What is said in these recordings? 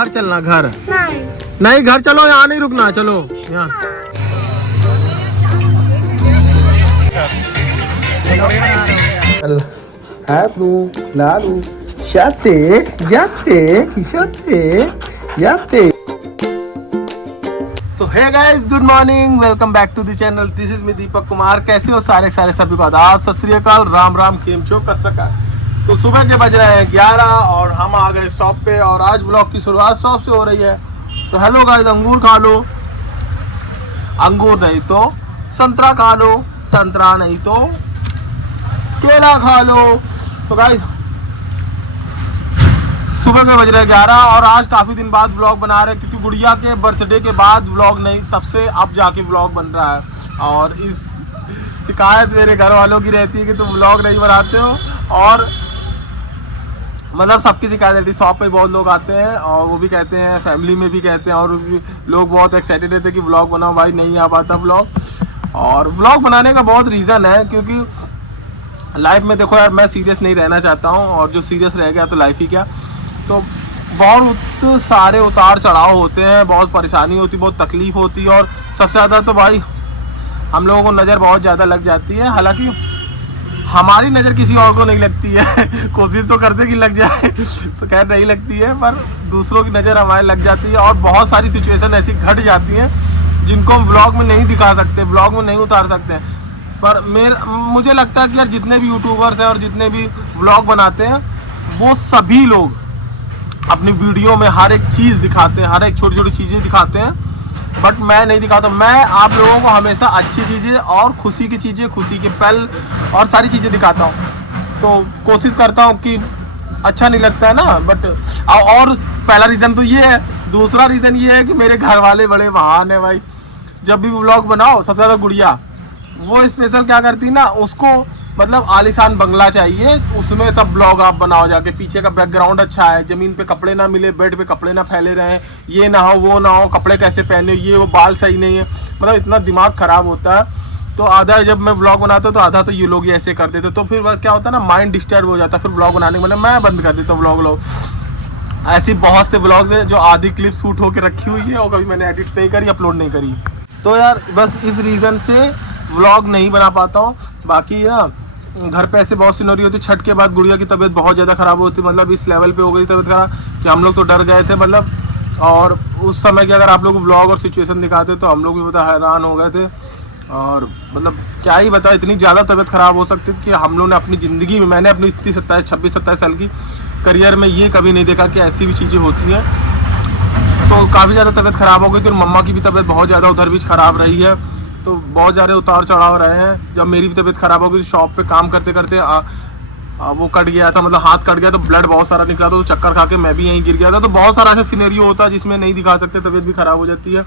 घर चलना, घर नहीं। नहीं, घर चलो, यहाँ नहीं रुकना, चलो यहाँ। Hablo, claro, याते। So hey guys, good morning, welcome back to the channel. This is me Deepak Kumar. कैसे हो सारे सभी को आदाब, सत श्री अकाल, राम राम, केम छो, कसका। तो सुबह के बज रहे हैं 11 और हम आ गए शॉप पे और आज ब्लॉग की शुरुआत शॉप से हो रही है। तो हेलो गाइस, अंगूर खा लो, अंगूर नहीं तो संतरा खा लो, संतरा नहीं तो केला खा लो। तो गाइस सुबह के बज रहे 11 और आज काफ़ी दिन बाद व्लॉग बना रहे हैं क्योंकि गुड़िया के बर्थडे के बाद व्लॉग नहीं, तब से अब जाके व्लॉग बन रहा है। और इस शिकायत मेरे घर वालों की रहती है कि तुम व्लॉग नहीं बनाते हो, और मतलब सबकी शिकायत रहती है। शॉप पे बहुत लोग आते हैं और वो भी कहते हैं, फैमिली में भी कहते हैं, और भी लोग बहुत एक्साइटेड रहते हैं कि व्लॉग बनाओ, भाई नहीं आ पाता व्लॉग। और व्लॉग बनाने का बहुत रीज़न है क्योंकि लाइफ में देखो यार, मैं सीरियस नहीं रहना चाहता हूँ, और जो सीरियस रह गया तो लाइफ ही क्या। तो बहुत सारे उतार चढ़ाव होते हैं, बहुत परेशानी होती है, बहुत तकलीफ़ होती है, और सबसे ज़्यादा तो भाई हम लोगों को नज़र बहुत ज़्यादा लग जाती है। हालांकि हमारी नज़र किसी और को नहीं लगती है कोशिश तो करते कि लग जाए तो खैर नहीं लगती है, पर दूसरों की नज़र हमारे लग जाती है। और बहुत सारी सिचुएशन ऐसी घट जाती हैं जिनको हम व्लॉग में नहीं दिखा सकते, व्लॉग में नहीं उतार सकते हैं। पर मुझे लगता है कि यार जितने भी यूट्यूबर्स हैं और जितने भी व्लॉग बनाते हैं वो सभी लोग अपनी वीडियो में हर एक चीज़ दिखाते हैं, हर एक छोटी छोटी चीज़ें दिखाते हैं, बट मैं नहीं दिखाता। मैं आप लोगों को हमेशा अच्छी चीज़ें और खुशी की चीज़ें, खुशी के पल और सारी चीज़ें दिखाता हूँ। तो कोशिश करता हूँ कि अच्छा नहीं लगता है ना, बट और पहला रीज़न तो ये है। दूसरा रीज़न ये है कि मेरे घर वाले बड़े महान है भाई। जब भी व्लॉग बनाओ, सबसे ज़्यादा गुड़िया वो स्पेशल क्या करती ना, उसको मतलब आलीशान बंगला चाहिए, उसमें तब ब्लॉग आप बनाओ जाके, पीछे का बैकग्राउंड अच्छा है, ज़मीन पे कपड़े ना मिले, बेड पे कपड़े ना फैले रहें, ये ना हो वो ना हो, कपड़े कैसे पहने, ये वो बाल सही नहीं है, मतलब इतना दिमाग ख़राब होता है। तो आधा जब मैं ब्लॉग बनाता हूँ तो आधा तो ये लोग ही ऐसे कर देते, तो फिर क्या होता है ना, माइंड डिस्टर्ब हो जाता है। फिर ब्लॉग बनाने के मतलब मैं बंद कर देता हूँ व्लॉग। ऐसी बहुत से ब्लॉग है जो आधी क्लिप शूट होकर रखी हुई है और कभी मैंने एडिट नहीं करी, अपलोड नहीं करी। तो यार बस इस रीज़न से व्लॉग नहीं बना पाता हूँ। बाकी ना घर पे ऐसे बहुत सिनेरियो होती है। छठ के बाद गुड़िया की तबीयत बहुत ज़्यादा ख़राब होती, मतलब इस लेवल पे हो गई तबीयत खराब कि हम लोग तो डर गए थे, मतलब। और उस समय की अगर आप लोग व्लॉग और सिचुएशन दिखाते तो हम लोग भी बता हैरान हो गए थे। और मतलब क्या ही बता, इतनी ज़्यादा तबीयत ख़राब हो सकती थी कि हम लोग ने अपनी ज़िंदगी में, मैंने अपनी 26-27 साल की करियर में ये कभी नहीं देखा कि ऐसी भी चीज़ें होती हैं। तो काफ़ी ज़्यादा तबीयत ख़राब हो गई थी, और मम्मा की भी तबीयत बहुत ज़्यादा उधर भी ख़राब रही है। तो बहुत ज़्यादा उतार चढ़ाव रहे हैं। जब मेरी भी तबीयत ख़राब हो गई, शॉप पे काम करते करते वो कट गया था, मतलब हाथ कट गया, तो ब्लड बहुत सारा निकला था, तो चक्कर खा के मैं भी यहीं गिर गया था। तो बहुत सारा ऐसा सिनेरियो होता है जिसमें नहीं दिखा सकते, तबीयत भी ख़राब हो जाती है।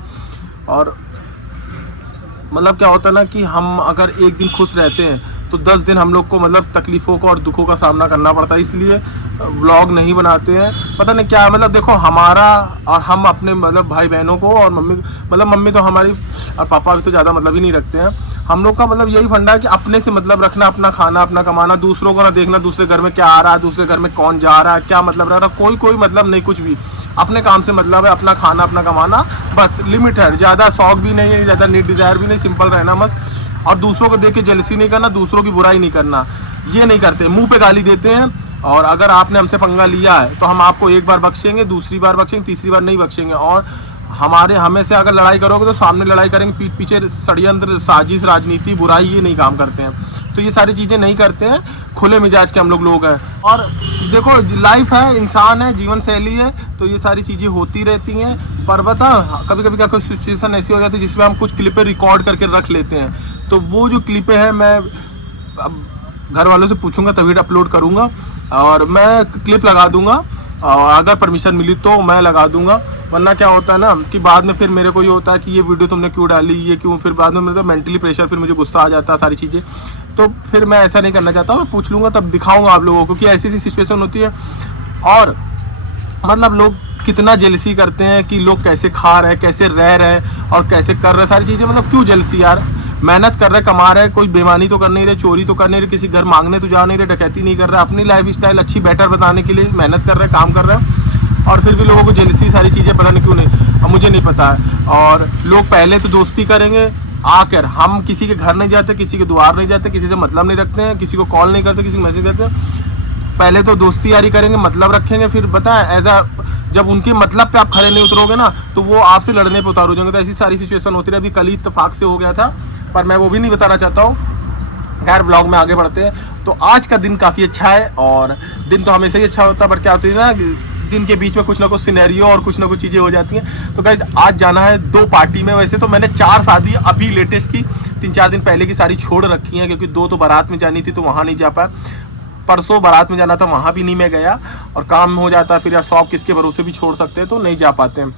और मतलब क्या होता है ना कि हम अगर एक दिन खुश रहते हैं तो 10 दिन हम लोग को मतलब तकलीफ़ों को और दुखों का सामना करना पड़ता है, इसलिए व्लॉग नहीं बनाते हैं। पता नहीं क्या, मतलब देखो हमारा और हम अपने मतलब भाई बहनों को, और मम्मी तो हमारी और पापा भी तो ज़्यादा मतलब ही नहीं रखते हैं। हम लोग का मतलब यही फंडा है कि अपने से मतलब रखना, अपना खाना, अपना कमाना, दूसरों को ना देखना, दूसरे घर में क्या आ रहा है, दूसरे घर में कौन जा रहा है, क्या मतलब रह रहा है, कोई मतलब नहीं, कुछ भी अपने काम से मतलब है, अपना खाना, अपना कमाना, बस लिमिट है। ज़्यादा शौक भी नहीं है, ज़्यादा नीड डिज़ायर भी नहीं, सिंपल रहना मत। और दूसरों को देख के जेलसी नहीं करना, दूसरों की बुराई नहीं करना, ये नहीं करते, मुंह पे गाली देते हैं। और अगर आपने हमसे पंगा लिया है तो हम आपको एक बार बख्शेंगे, दूसरी बार बख्शेंगे, तीसरी बार नहीं बख्शेंगे। और हमें से अगर लड़ाई करोगे तो सामने लड़ाई करेंगे, पीठ पीछे षड्यंत्र, साजिश, राजनीति, बुराई, ये नहीं काम करते हैं। तो ये सारी चीज़ें नहीं करते हैं, खुले मिजाज के हम लोग हैं। और देखो लाइफ है, इंसान है, जीवन शैली है, तो ये सारी चीज़ें होती रहती हैं। पर बता कभी कभी क्या कोई सिचुएशन ऐसी हो जाती है जिसमें हम कुछ क्लिपें रिकॉर्ड करके रख लेते हैं, तो वो जो क्लिपें हैं मैं अब घर वालों से पूछूंगा तभी अपलोड करूँगा, और मैं क्लिप लगा दूँगा, और अगर परमिशन मिली तो मैं लगा दूंगा। वरना क्या होता है ना कि बाद में फिर मेरे को ये होता है कि ये वीडियो तुमने क्यों डाली, ये क्यों, फिर बाद में मतलब मेंटली प्रेशर, फिर मुझे गुस्सा आ जाता है, सारी चीज़ें। तो फिर मैं ऐसा नहीं करना चाहता, मैं पूछ लूँगा तब दिखाऊँगा आप लोगों को कि ऐसी ऐसी सिचुएशन होती है। और मतलब लोग कितना जेलसी करते हैं कि लोग कैसे खा रहे हैं, कैसे रह रहे हैं और कैसे कर रहे हैं सारी चीज़ें, मतलब क्यों जेलसी यार। मेहनत कर रहे, कमा रहे, कोई बेईमानी तो कर नहीं रहे, चोरी तो कर नहीं रहे, किसी घर मांगने तो जा नहीं रहे, डकैती नहीं कर रहे, अपनी लाइफ स्टाइल अच्छी बेटर बताने के लिए मेहनत कर रहे, काम कर रहे हैं। और फिर भी लोगों को जेलसी सारी चीज़ें पता नहीं क्यों नहीं, अब मुझे नहीं पता है। और लोग पहले तो दोस्ती करेंगे, आकर हम किसी के घर नहीं जाते, किसी के द्वार नहीं जाते, किसी से मतलब नहीं रखते हैं, किसी को कॉल नहीं करते, किसी को मैसेज करते। पहले तो दोस्ती यारी करेंगे, मतलब रखेंगे, फिर बताएं ऐसा जब उनके मतलब पे आप खड़े नहीं उतरोगे ना तो वो आपसे लड़ने पे उतार हो जाएंगे। तो ऐसी सारी सिचुएशन होती रही। अभी कल ही इत्तेफाक से हो गया था, पर मैं वो भी नहीं बताना चाहता हूँ। खैर ब्लॉग में आगे बढ़ते हैं। तो आज का दिन काफ़ी अच्छा है, और दिन तो हमेशा ही अच्छा होता है, पर क्या होती है ना, दिन के बीच में कुछ ना कुछ सिनेरियो और कुछ ना कुछ चीज़ें हो जाती हैं। तो गाइस आज जाना है 2 पार्टी में। वैसे तो मैंने 4 शादी अभी लेटेस्ट की 3-4 दिन पहले की सारी छोड़ रखी हैं, क्योंकि 2 तो बारात में जानी थी तो वहाँ नहीं जा पाया। परसों बारात में जाना था, वहाँ भी नहीं मैं गया, और काम हो जाता है फिर यार, शॉप किसके भरोसे भी छोड़ सकते हैं, तो नहीं जा पाते हैं।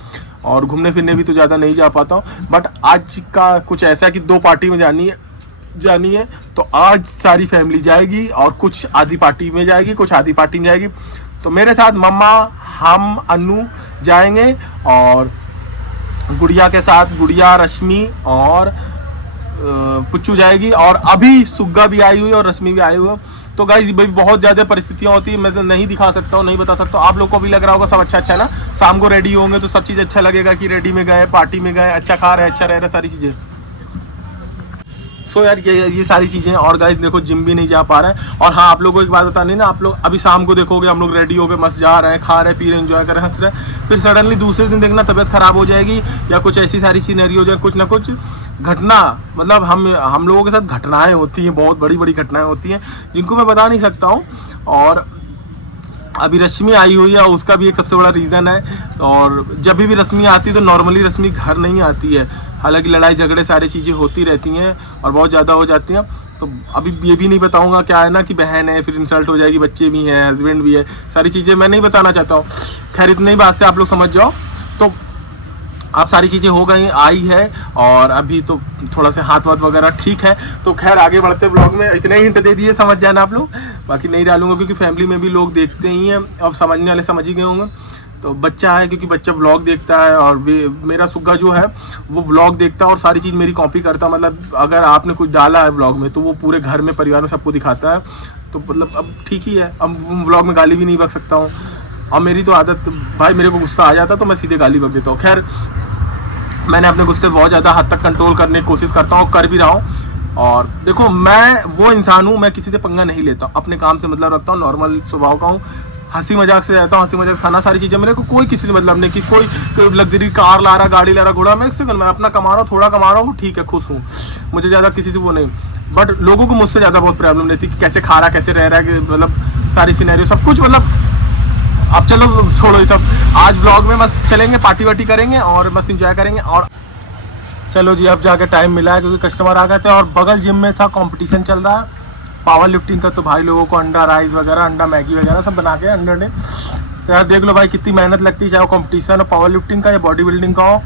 और घूमने फिरने भी तो ज़्यादा नहीं जा पाता हूँ। बट आज का कुछ ऐसा है कि 2 पार्टी में जानी है। तो आज सारी फैमिली जाएगी, और कुछ आधी पार्टी में जाएगी, कुछ आधी पार्टी में जाएगी। तो मेरे साथ मम्मा, हम, अन्नू जाएंगे, और गुड़िया के साथ गुड़िया, रश्मि और पुच्चू जाएगी, और अभी सुग्गा भी आई हुई है और रश्मि भी आई हुई है। तो गाइस भाई बहुत ज़्यादा परिस्थितियाँ होती है, मैं तो नहीं दिखा सकता हूँ, नहीं बता सकता हूँ। आप लोग को भी लग रहा होगा सब अच्छा है ना, शाम को रेडी होंगे तो सब चीज़ अच्छा लगेगा कि रेडी में गए, पार्टी में गए, अच्छा खा रहे, अच्छा रह रहे, सारी चीज़ें। तो यार ये सारी चीज़ें। और गाइस देखो जिम भी नहीं जा पा रहे हैं। और हाँ, आप लोगों को एक बात बतानी ना, आप लोग अभी शाम को देखोगे हम लोग रेडी हो गए, मस्त जा रहे हैं, खा रहे, पी रहे, एंजॉय कर रहे, हंस रहे, फिर सडनली दूसरे दिन देखना तबीयत खराब हो जाएगी, या कुछ ऐसी सारी सीनरी हो जाए, कुछ ना कुछ घटना, मतलब हम लोगों के साथ घटनाएं होती हैं, बहुत बड़ी बड़ी घटनाएं होती हैं जिनको मैं बता नहीं सकता हूँ। और अभी रश्मि आई हुई है, उसका भी एक सबसे बड़ा रीज़न है। और जब भी रश्मि आती है तो नॉर्मली रश्मि घर नहीं आती है, हालांकि लड़ाई झगड़े सारी चीज़ें होती रहती हैं और बहुत ज़्यादा हो जाती हैं। तो अभी ये भी नहीं बताऊंगा, क्या है ना कि बहन है फिर इंसल्ट हो जाएगी, बच्चे भी हैं, हस्बैंड भी है, सारी चीज़ें मैं नहीं बताना चाहता हूँ। खैर इतनी ही बात से आप लोग समझ जाओ। तो अब सारी चीज़ें हो गई, आई है, और अभी तो थोड़ा से हाथ वाथ वगैरह ठीक है। तो खैर आगे बढ़ते ब्लॉग में, इतने ही हिंट दे दिए, समझ जाना आप लोग, बाकी नहीं डालूंगा क्योंकि फैमिली में भी लोग देखते ही हैं, अब समझने वाले समझ ही गए होंगे। तो बच्चा है, क्योंकि बच्चा व्लॉग देखता है, और मेरा सुग्गा जो है वो व्लॉग देखता है और सारी चीज़ मेरी कॉपी करता है। मतलब अगर आपने कुछ डाला है व्लॉग में तो वो पूरे घर में, परिवार में सबको दिखाता है। तो मतलब अब ठीक ही है, अब व्लॉग में गाली भी नहीं बक सकता हूँ, और मेरी तो आदत भाई, मेरे को गुस्सा आ जाता तो मैं सीधे गाली बक देता हूँ। खैर मैंने अपने गुस्से बहुत ज़्यादा हद तक कंट्रोल करने की कोशिश करता हूँ, कर भी रहा हूँ। और देखो मैं वो इंसान हूँ, मैं किसी से पंगा नहीं लेता, अपने काम से मतलब रखता हूँ, नॉर्मल स्वभाव का हूँ, हंसी मजाक से रहता हूँ, हंसी मजाक खाना, सारी चीज़ें, मेरे को कोई किसी से मतलब नहीं कि कोई लग्जरी कार ला रहा, गाड़ी ला रहा, घोड़ा, मैं अपना कमा रहा हूँ, थोड़ा कमा रहा हूँ, ठीक है, खुश हूँ, मुझे ज़्यादा किसी से वो नहीं। बट लोगों को मुझसे ज़्यादा बहुत प्रॉब्लम रहती है कि कैसे खा रहा, कैसे रह रहा है, मतलब सारी सिनेरियो सब कुछ, मतलब अब चलो छोड़ो ये सब। आज ब्लॉग में मस्त चलेंगे, पार्टी वार्टी करेंगे और मस्त इंजॉय करेंगे। और चलो जी अब जाके टाइम मिला है क्योंकि कस्टमर आ गए थे, और बगल जिम में था, कंपटीशन चल रहा है पावर लिफ्टिंग का। तो भाई लोगों को अंडा राइस वगैरह, अंडा मैगी वगैरह सब बना के अंडे। तो यार देख लो भाई कितनी मेहनत लगती है, चाहे वो कंपटीशन हो पावर लिफ्टिंग का या बॉडी बिल्डिंग का हो,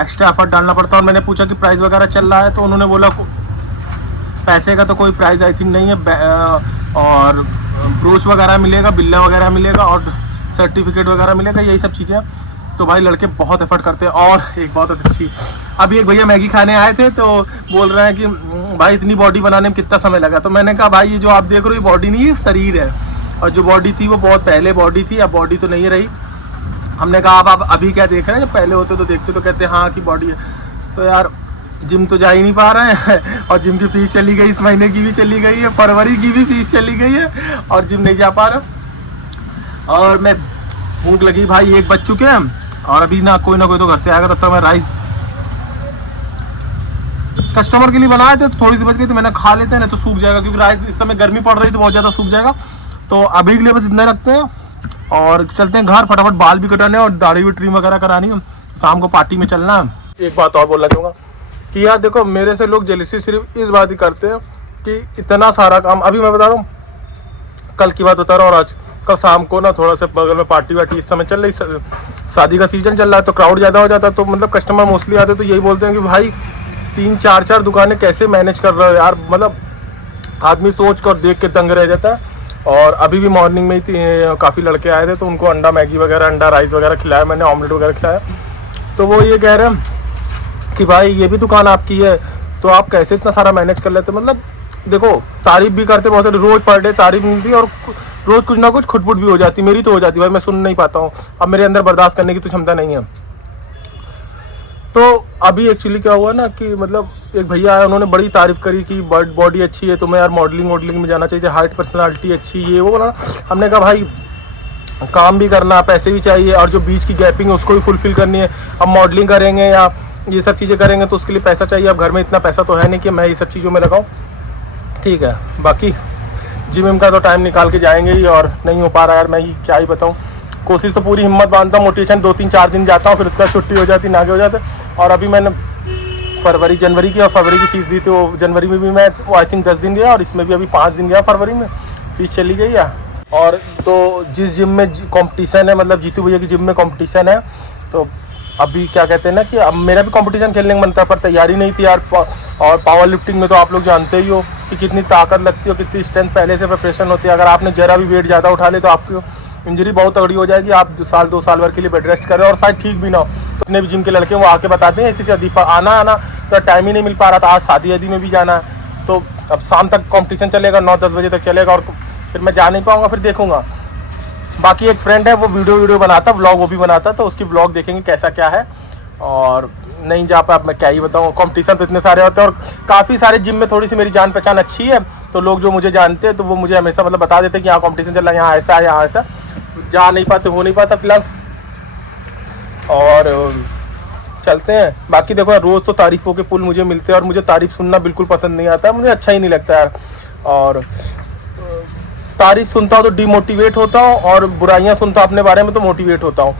एक्स्ट्रा एफर्ट डालना पड़ता है। और मैंने पूछा कि प्राइस वगैरह चल रहा है, तो उन्होंने बोला पैसे का तो कोई प्राइस आई थिंक नहीं है, और ब्रोच वगैरह मिलेगा, बिल्ला वगैरह मिलेगा, और सर्टिफिकेट वगैरह मिलेगा, यही सब चीज़ें। तो भाई लड़के बहुत एफर्ट करते हैं। और एक बहुत अच्छी, अभी एक भैया मैगी खाने आए थे तो बोल रहे हैं कि भाई इतनी बॉडी बनाने में कितना समय लगा। तो मैंने कहा भाई ये जो आप देख रहे हो ये बॉडी नहीं है, शरीर है, और जो बॉडी थी वो बहुत पहले बॉडी थी, अब बॉडी तो नहीं रही। हमने कहा आप अभी क्या देख रहे हैं, जब पहले होते तो देखते तो कहते हाँ कि बॉडी है। तो यार जिम तो जा ही नहीं पा रहे हैं, और जिम की फीस चली गई, इस महीने की भी चली गई है, फरवरी की भी फीस चली गई है, और जिम नहीं जा पा रहा। और मैं भूख लगी भाई, 1 बज चुके हैं, और अभी ना कोई तो घर से आएगा, तब तक मैं राइस कस्टमर के लिए बनाए थे, तो थोड़ी सी बच गई, तो मैंने खा लेते हैं, नहीं तो सूख जाएगा, क्योंकि राइस इस समय गर्मी पड़ रही है तो बहुत ज़्यादा सूख जाएगा। तो अभी के लिए बस इतना रखते हैं और चलते हैं घर, फटाफट बाल भी कटाने और दाढ़ी भी ट्रिम वगैरह करानी है, शाम को पार्टी में चलना है। एक बात और बोलना चाहूँगा कि यार देखो मेरे से लोग जेलसी सिर्फ इस बात ही करते हैं कि इतना सारा काम, अभी मैं बता रहा हूँ, कल की बात बता रहा हूँ, और आज कल शाम को ना थोड़ा सा बगल में पार्टी वार्टी इस समय चल रही, शादी का सीजन चल रहा है, तो क्राउड ज़्यादा हो जाता है, तो मतलब कस्टमर मोस्टली आते हैं, तो यही बोलते हैं कि भाई 3-4 दुकानें कैसे मैनेज कर रहे हो यार, मतलब आदमी सोच कर देख के दंग रह जाता है। और अभी भी मॉर्निंग में ही काफ़ी लड़के आए थे, तो उनको अंडा मैगी वगैरह, अंडा राइस वगैरह खिलाया मैंने, ऑमलेट वगैरह खिलाया। तो वो ये कह रहे हैं कि भाई ये भी दुकान आपकी है, तो आप कैसे इतना सारा मैनेज कर लेते। मतलब देखो तारीफ भी करते बहुत सारे, रोज़ पर डे तारीफ मिलती है, और रोज़ कुछ ना कुछ खुटपुट भी हो जाती, मेरी तो हो जाती भाई, मैं सुन नहीं पाता हूँ। अब मेरे अंदर बर्दाश्त करने की तो क्षमता नहीं है। तो अभी एक्चुअली क्या हुआ ना कि मतलब एक भैया आया, उन्होंने बड़ी तारीफ़ करी कि बॉडी अच्छी है, तुम्हें यार मॉडलिंग में जाना चाहिए, हाइट पर्सनालिटी अच्छी ये वो बोला। हमने कहा भाई काम भी करना, पैसे भी चाहिए, और जो बीच की गैपिंग है उसको भी फुलफ़िल करनी है। अब मॉडलिंग करेंगे या ये सब चीज़ें करेंगे तो उसके लिए पैसा चाहिए। अब घर में इतना पैसा तो है नहीं कि मैं ये सब चीज़ों में लगाऊँ, ठीक है। बाकी जिम का तो टाइम निकाल के जाएंगे ही, और नहीं हो पा रहा यार, मैं ही क्या ही बताऊँ। कोशिश तो पूरी हिम्मत बांधता हूँ, मोटिवेशन 2-3-4 दिन जाता हूँ, फिर उसका छुट्टी हो जाती, नागे हो जाते। और अभी मैंने जनवरी की और फरवरी की फ़ीस दी, तो जनवरी में भी मैं आई थिंक 10 दिन गया, और इसमें भी अभी 5 दिन गया फरवरी में, फ़ीस चली गई है। और तो जिस जिम में कंपटीशन है, मतलब जीतू भैया की जिम में कंपटीशन है, तो अभी क्या कहते हैं ना कि अब मेरा भी कंपटीशन खेलने का मन था, पर तैयारी नहीं थी यार। और पावर लिफ्टिंग में तो आप लोग जानते ही हो कि कितनी ताकत लगती है, कितनी स्ट्रेंथ पहले से प्रिपरेशन होती है। अगर आपने जरा भी वेट ज़्यादा उठा ले तो आपको इंजरी बहुत तगड़ी हो जाएगी, आप 2 साल भर के लिए बेड रेस्ट करें और शायद ठीक भी ना हो। तो अपने भी जिम के लड़के वो आके बताते हैं, इसी से दीपा आना तो टाइम ही नहीं मिल पा रहा था। आज शादी में भी जाना है, तो अब शाम तक कंपटीशन चलेगा, 9-10 बजे तक चलेगा, और फिर मैं जा नहीं पाऊँगा, फिर देखूँगा। बाकी एक फ्रेंड है वो वीडियो बनाता, व्लॉग वो भी बनाता, तो उसकी व्लॉग देखेंगे कैसा क्या है। और नहीं जा पाया, मैं क्या ही बताऊँ, कंपटीशन तो इतने सारे होते हैं, और काफ़ी सारे जिम में थोड़ी सी मेरी जान पहचान अच्छी है, तो लोग जो मुझे जानते हैं तो वो मुझे हमेशा मतलब बता देते हैं कि यहाँ कंपटीशन चल रहा है, यहाँ ऐसा है, यहाँ ऐसा। जा नहीं पाते, हो नहीं पाता फिलहाल, और चलते हैं। बाकी देखो यार, रोज़ तो तारीफ़ों के पुल मुझे मिलते हैं, और मुझे तारीफ़ सुनना बिल्कुल पसंद नहीं आता, मुझे अच्छा ही नहीं लगता यार। और तारीफ़ सुनता हूँ तो डिमोटिवेट होता हूँ, और बुराइयाँ सुनता हूँ अपने बारे में तो मोटिवेट होता हूँ।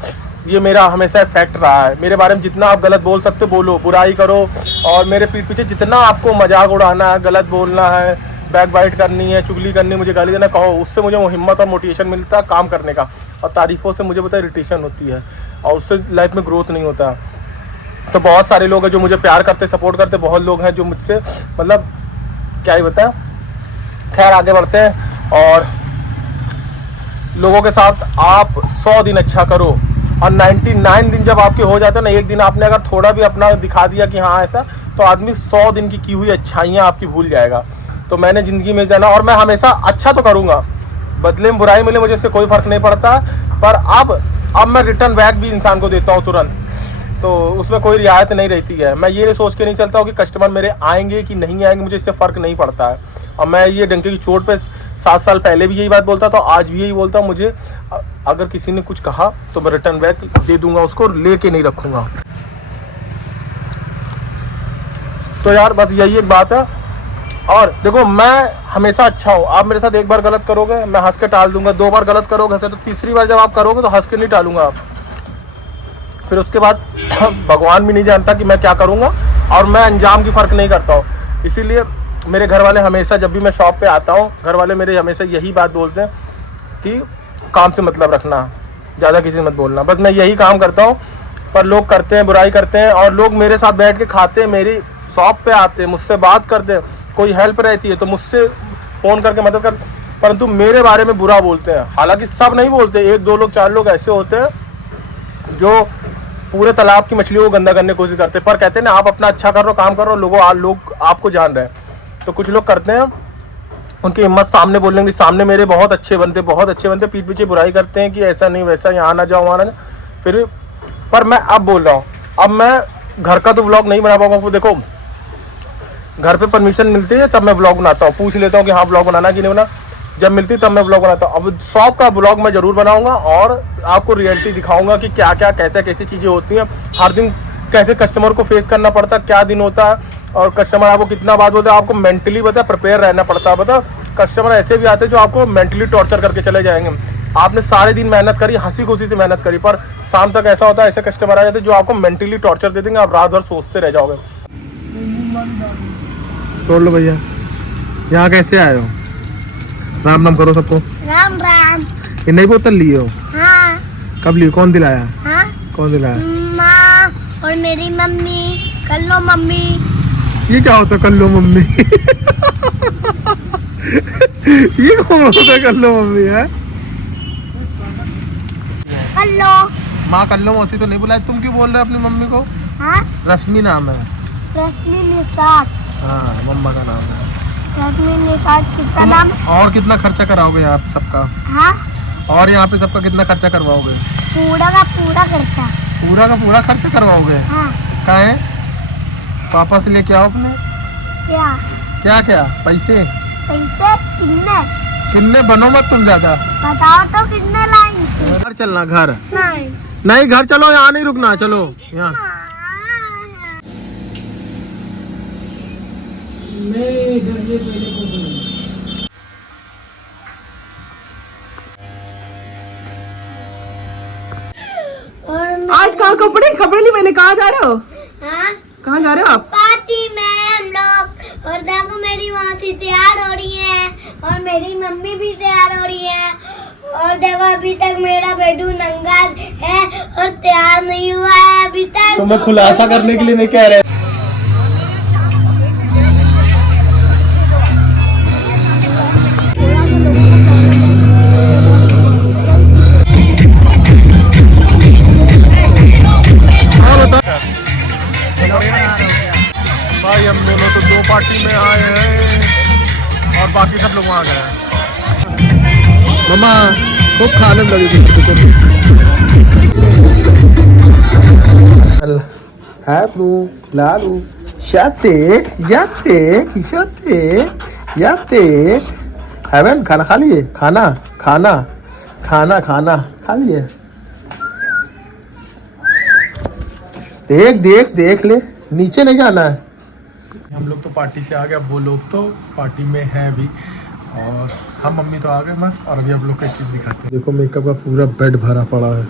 ये मेरा हमेशा फैक्ट रहा है। मेरे बारे में जितना आप गलत बोल सकते बोलो, बुराई करो, और मेरे पीठ पीछे जितना आपको मजाक उड़ाना है, गलत बोलना है, बैक बाइट करनी है, चुगली करनी है, मुझे गाली देना, कहो। उससे मुझे वो हिम्मत और मोटिवेशन मिलता है काम करने का। और तारीफ़ों से मुझे पता है इरिटेशन होती है, और उससे लाइफ में ग्रोथ नहीं होता। तो बहुत सारे लोग हैं जो मुझे प्यार करते, सपोर्ट करते, बहुत लोग हैं जो मुझसे मतलब क्या ही बताया। खैर आगे बढ़ते हैं। और लोगों के साथ आप 100 दिन अच्छा करो, और 99 दिन जब आपके हो जाते हैं ना, एक दिन आपने अगर थोड़ा भी अपना दिखा दिया कि हाँ ऐसा, तो आदमी 100 दिन की हुई अच्छाइयाँ आपकी भूल जाएगा। तो मैंने ज़िंदगी में जाना, और मैं हमेशा अच्छा तो करूँगा, बदले में बुराई मिले मुझे इससे कोई फ़र्क नहीं पड़ता, पर अब मैं रिटर्न बैक भी इंसान को देता हूँ तुरंत, तो उसमें कोई रियायत नहीं रहती है। मैं ये सोच के नहीं चलता हूँ कि कस्टमर मेरे आएंगे कि नहीं आएंगे, मुझे इससे फ़र्क नहीं पड़ता है। और मैं ये डंके की चोट पे 7 साल पहले भी यही बात बोलता था, आज भी यही बोलता हूँ। मुझे अगर किसी ने कुछ कहा तो मैं रिटर्न बैक दे दूंगा, उसको लेके नहीं रखूँगा। तो यार बस यही एक बात है। और देखो, मैं हमेशा अच्छा हूँ। आप मेरे साथ एक बार गलत करोगे, मैं हंस के टाल दूंगा। 2 बार गलत करोगे तो तीसरी बार जब आप करोगे तो हंस के नहीं टालूंगा आप। फिर उसके बाद भगवान भी नहीं जानता कि मैं क्या करूँगा, और मैं अंजाम की फ़र्क नहीं करता हूँ। इसीलिए मेरे घर वाले हमेशा, जब भी मैं शॉप पे आता हूँ, घर वाले मेरे हमेशा यही बात बोलते हैं कि काम से मतलब रखना, ज़्यादा किसी से मत बोलना। बस मैं यही काम करता हूँ, पर लोग करते हैं, बुराई करते हैं। और लोग मेरे साथ बैठ के खाते हैं, मेरी शॉप पे आते हैं, मुझसे बात करते हैं, कोई हेल्प रहती है तो मुझसे फ़ोन करके मदद कर, परंतु मेरे बारे में बुरा बोलते हैं। हालांकि सब नहीं बोलते, 1-2 लोग 4 लोग ऐसे होते हैं जो पूरे तालाब की मछलियों को गंदा करने की कोशिश करते हैं, पर कहते हैं ना आप अपना अच्छा कर रहे हो, काम कर रहे हो, लोग आपको जान रहे हैं। तो कुछ लोग करते हैं, उनकी हिम्मत सामने बोलने की। सामने मेरे बहुत अच्छे बनते, पीठ पीछे बुराई करते हैं कि ऐसा नहीं वैसा, यहाँ ना जाओ वहाँ ना। फिर पर मैं अब बोल रहा हूँ, अब मैं घर का तो व्लॉग नहीं बना पाऊंगा। देखो, घर पे परमिशन मिलती है तब मैं व्लॉग बनाता हूँ, पूछ लेता हूँ कि हाँ व्लॉग बनाना कि नहीं बना। जब मिलती है तब मैं व्लॉग बनाता हूँ। अब शॉप का व्लॉग मैं ज़रूर बनाऊँगा, और आपको रियलिटी दिखाऊँगा कि क्या क्या कैसी चीज़ें होती हैं। हर दिन कैसे कस्टमर को फेस करना पड़ता है, क्या दिन होता है, और कस्टमर आपको कितना बात बोलता है, आपको मेंटली प्रिपेयर रहना पड़ता है। कस्टमर ऐसे भी आते हैं जो आपको मेंटली टॉर्चर करके चले जाएंगे। आपने सारे दिन मेहनत करी, हंसी खुशी से मेहनत करी, पर शाम तक ऐसा होता है, ऐसे कस्टमर आ जाते हैं जो आपको मेंटली टॉर्चर दे देंगे, आप रात भर सोचते रह जाओगे। तोड़ लो भैया। यहाँ कैसे आए हो? राम नाम करो सबको। राम राम। ये नई बोतल लिए हो? हाँ। कब लिए? कौन दिलाया? हाँ? कौन दिलाया? माँ और मेरी मम्मी। कल्लो मम्मी। ये क्या होता है कल्लो मम्मी? ये कौन होता है कल्लो मम्मी है? कल्लो। माँ कल्लो मौसी तो नहीं बुलाया, तुम क्यों बोल रहे हो अपनी मम्मी को? हाँ? रश्मि नाम है। रश्मि निषाद। हाँ, मम्मा का नाम है। लक्ष्मी निषाद कितना दाम? और कितना खर्चा कराओगे यहाँ पे सबका? हाँ, और यहाँ पे सबका कितना खर्चा करवाओगे? पूरा का पूरा खर्चा। पूरा का पूरा खर्चा करवाओगे? हाँ। काहे? पापा से लेके आओ अपने। क्या क्या क्या पैसे? पैसे कितने? कितने? बनो मत तुम ज्यादा। बताओ तो कितने लाएंगे? घर चलना, घर नहीं। नहीं, घर चलो, यहाँ नहीं रुकना, चलो यहाँ। और आज कहाँ कपड़े कपड़े नहीं मैंने, कहाँ जा रहे हो? हाँ, कहाँ जा रहे हो आप? पार्टी में हम लोग। और देखो मेरी मौसी तैयार हो रही है और मेरी मम्मी भी तैयार हो रही है। और देखो अभी तक मेरा बेटू नंगा है और तैयार नहीं हुआ है अभी तक। तो मैं खुलासा करने के लिए नहीं कह रहे। भाई हम दोनों तो 2 पार्टी में आए हैं और बाकी सब लोग वहाँ गए हैं। मम्मा खूब खाने में लगी थी। है प्रूफ लालू याते हेवन खाना खा लिए? खाना खाना खाना खाना खा लिए? देख देख देख ले, नीचे नहीं जाना है। हम लोग तो पार्टी से आ गए, अब वो लोग तो पार्टी में हैं अभी, और हम मम्मी तो आ गए मस्त। और अभी आप लोग की चीज़ दिखाते हैं। देखो मेकअप का पूरा बेड भरा पड़ा है,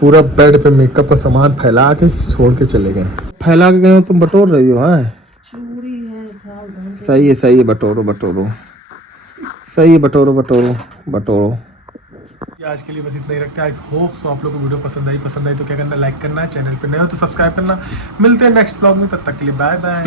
पूरा बेड पे मेकअप का सामान फैला के छोड़ के चले गए। फैला के गए हो, तुम बटोर रही हो? हाँ सही है, सही है, बटोरो बटोरो, सही है, बटोरो बटोरो बटोरो। आज के लिए बस इतना ही रखते हैं। आई होप सो आप लोगों को वीडियो पसंद आई तो क्या करना, लाइक करना है, चैनल पे नए हो तो सब्सक्राइब करना। मिलते हैं नेक्स्ट ब्लॉग में, तब तक के लिए बाय बाय।